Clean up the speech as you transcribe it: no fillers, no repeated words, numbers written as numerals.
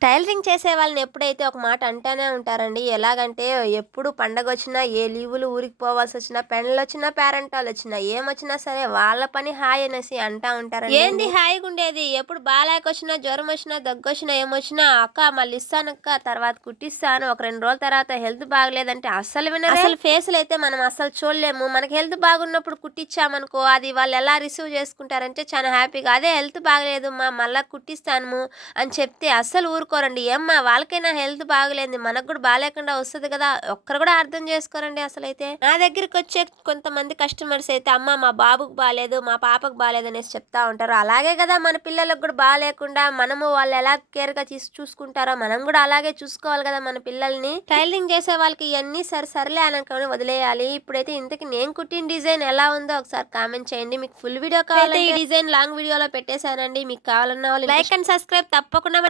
Tailoring చేసే వాళ్ళని ఎప్పుడైతే ఒక మాట అంటానే ఉంటారండి. ఎలాగంటే ఎప్పుడు పండగొచ్చినా, ఏ లీవులు ఊరికి పోవాల్సొచ్చినా, పెండ్లొచ్చినా, పేరంటాలొచ్చినా, ఏమొచ్చినా సరే వాళ్ళ పని హాయ్ అనేసి అంటా ఉంటారండి. ఏంది హాయిగుండేది? ఎప్పుడు బాలేకొచ్చినా, జ్వరమొచ్చినా, దగ్గొచ్చినా, ఏమొచ్చినా "అక్క మళ్ళిస్తానక్క, తర్వాత కుట్టిస్తాను. ఒక 2 రోజుల తర్వాత హెల్త్ బాగలేదంటే" అస్సలు వినరే. అసలు ఫేసులైతే మనం అస్సలు చూడలేము. మనకి హెల్త్ బాగున్నప్పుడు కుట్టిచ్చామనుకో, అది వాళ్ళెలా రిసీవ్ చేసుకుంటారంటే చాలా హ్యాపీగా, "అదే హెల్త్ బాగలేదు మా, మళ్ళా కుట్టిస్తాము" అని చెప్తే అస్సలు ఊరుకోరండి. ఏమ్మా వాళ్ళకైనా హెల్త్ బాగలేంది, మనకు గూడా బాలేకుండా వస్తది గదా! ఒక్కరు గూడా అర్థం చేసుకోరండి అసలైతే. నా దగ్గరికొచ్చే కొంతమంది కస్టమర్స్ అయితే, "అమ్మ మా బాబుకి బాలేదు, మా పాపకి బాలేదనేసి" చెప్తా ఉంటారు. అలాగే గదా మన పిల్లలకు గూడా బాలేకుండా మనము వాళ్ళెలా కేర్‌గా చూసుకుంటారో మనం గూడా అలాగే చూసుకోవాలి గదా మన పిల్లల్ని. టైలరింగ్ చేసే వాళ్ళకి ఇయన్నీ సర్లే అనుకోని వదిలేయాలి. ఇప్పుడైతే ఇంతకి నేను కుట్టిన డిజైన్ ఎలా ఉందో ఒకసారి కామెంట్ చేయండి. మీకు ఫుల్ వీడియో కావాలంటే ఈ డిజైన్ లాంగ్ వీడియోలో పెట్టేశానండి. మీకు కావాలన్న వాళ్ళు లైక్ అండ్ సబ్స్క్రైబ్ తప్పకుండా